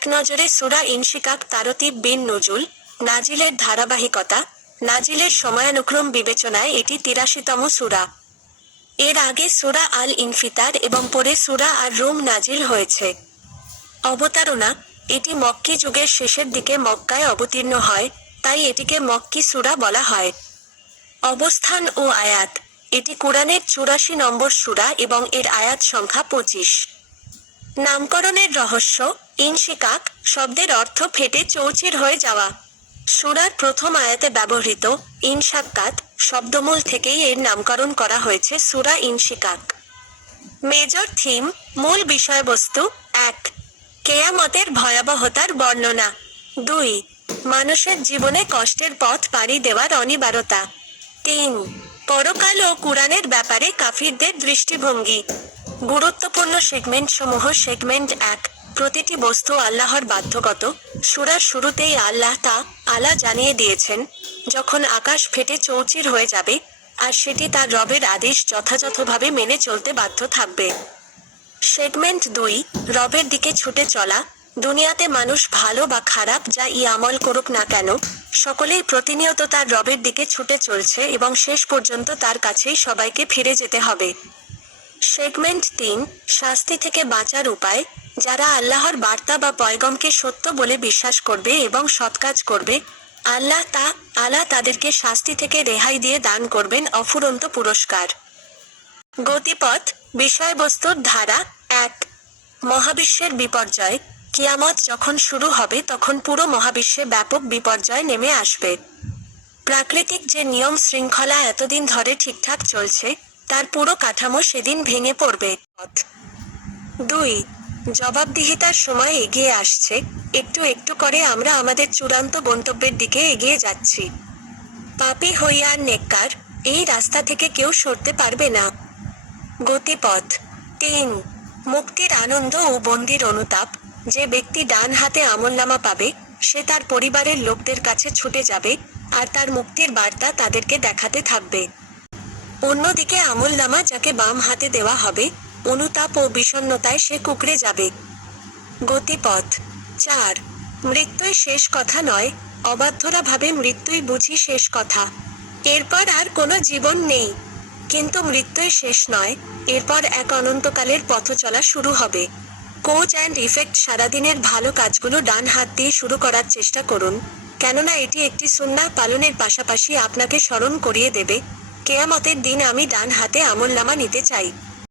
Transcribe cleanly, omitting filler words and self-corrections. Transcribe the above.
এক নজরে সূরা ইনশিকাক তারতিব বিন নুজুল, নাজিলের ধারাবাহিকতা, নাজিলের সময়ানুক্রম বিবেচনায় এটি ৮৩তম সূরা। এর আগে সূরা আল ইনফিতার এবং পরে সূরা আর রুম নাজিল হয়েছে। অবতারণা: এটি মক্কি যুগের শেষের দিকে মক্কায় অবতীর্ণ হয়, তাই এটিকে মক্কি সূরা বলা হয়। অবস্থান ও আয়াত: এটি কুরআনের ৮৪ নম্বর সূরা এবং এর আয়াত সংখ্যা ২৫। নামকরণের রহস্য: ইনশিকাক শব্দের অর্থ ফেটে চৌচির হয়ে যাওয়া। সূরার প্রথম আয়াতে ব্যবহৃত ইনশাক্কাত শব্দমূল থেকেই এর নামকরণ করা হয়েছে সূরা ইনশিকাক। মেজর থিম: মূল বিষয়বস্তু ১. কেয়ামতের ভয়াবহতার বর্ণনা। ২. মানুষের জীবনে কষ্টের পথ পাড়ি দেওয়ার অনিবার্যতা। ৩. পরকাল ও কুরআনের ব্যাপারে কাফিরদের দৃষ্টিভঙ্গি। গুরুত্বপূর্ণ সেগমেন্টসমূহ সেগমেন্ট ১. প্রতিটি বস্তু আল্লাহর বাধ্যগত। সূরার শুরুতেই আল্লাহ তাআলা জানিয়ে দিয়েছেন, যখন আকাশ ফেটে চৌচির হয়ে যাবে, আর সেটি তার রবের আদেশ যথাযথভাবে মেনে চলতে বাধ্য থাকবে। সেগমেন্ট ২. রবের দিকে ছুটে চলা। দুনিয়াতে মানুষ ভালো বা খারাপ যাই আমল করুক না কেন, সকলেই প্রতিনিয়ত তার রবের দিকে ছুটে চলছে এবং শেষ পর্যন্ত তার কাছেই সবাইকে ফিরে যেতে হবে। সেগমেন্ট ৩. শাস্তি থেকে বাঁচার উপায়। যারা আল্লাহর বার্তা বা পয়গমকে সত্য বলে বিশ্বাস করবে এবং সৎকাজ করবে, আল্লাহ তাআলা তাদেরকে শাস্তি থেকে রেহাই দিয়ে দান করবেন অফুরন্ত পুরস্কার। গতিপথ: বিষয়বস্তুর ধারা ১. মহাবিশ্বের বিপর্যয়। কিয়ামত যখন শুরু হবে তখন পুরো মহাবিশ্বে ব্যাপক বিপর্যয় নেমে আসবে। প্রাকৃতিক যে নিয়ম শৃঙ্খলা এতদিন ধরে ঠিকঠাক চলছে, তার পুরো কাঠামো সেদিন ভেঙে পড়বে। ২. জবাবদিহিতার সময় এগিয়ে আসছে। একটু একটু করে আমরা আমাদের চূড়ান্ত গন্তব্যের দিকে এগিয়ে যাচ্ছি। পাপী হই আর নেককার, এই রাস্তা থেকে কেউ সরতে পারবে না। গতিপথ: ৩. মুক্তির আনন্দ ও বন্দির অনুতাপ। যে ব্যক্তি ডান হাতে আমলনামা পাবে, সে তার পরিবারের লোকদের কাছে ছুটে যাবে, আর তার মুক্তির বার্তা তাদেরকে দেখাতে থাকবে। অন্যদিকে আমলনামা যাকে বাম হাতে দেওয়া হবে, অনুতাপ ও বিষণ্ণতায় সে কুঁকড়ে যাবে। গতিপথ: ৪. মৃত্যুই শেষ কথা নয়, অবাধ্যরা ভাবে মৃত্যুই বুঝি শেষ কথা। এরপর আর কোনো জীবন নেই। কিন্তু মৃত্যুই শেষ নয়, এরপর এক অনন্তকালের পথ চলা শুরু হবে। কোজ অ্যান্ড ইফেক্ট: সারাদিনের ভালো কাজগুলো ডান হাত দিয়ে শুরু করার চেষ্টা করুন, কেননা এটি একটি সুন্নাহ পালনের পাশাপাশি আপনাকে স্মরণ করিয়ে দেবে, কেয়ামতের দিন আমি ডান হাতে আমলনামা নিতে চাই।